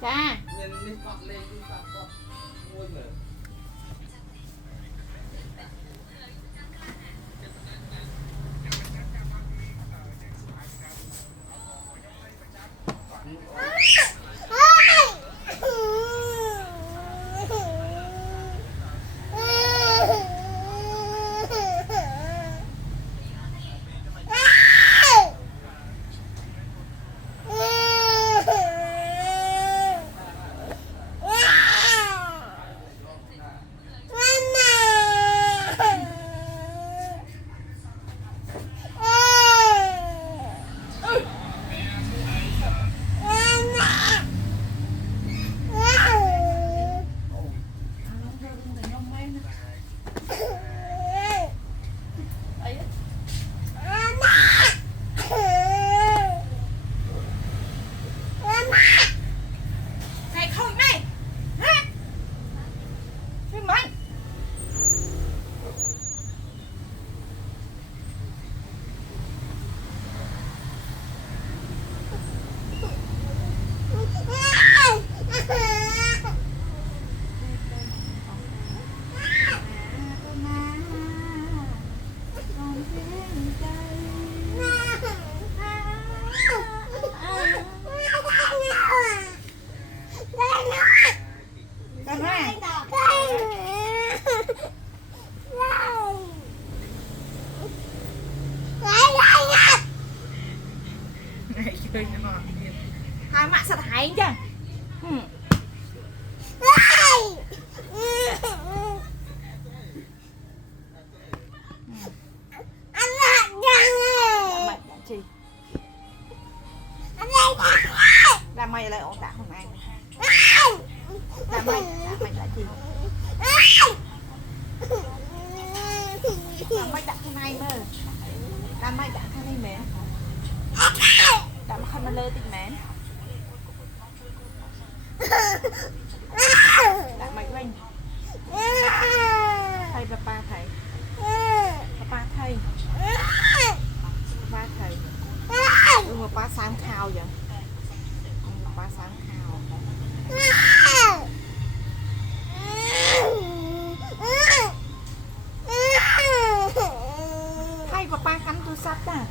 Cha. Hai mắt sao thấy chứ. Làm mày lại ổn tạm không anh. Làm mày lại gì. Làm mày đặt thế này mơ. Làm mày đặt thế này mẹ. Làm không nó lơ tình mẹ. Đặt mày lên. Thầy papa thầy. Papa thầy. Papa thầy. Papa sáng khao vậy. Papa sáng khao. Thầy papa cắn tôi sắp à.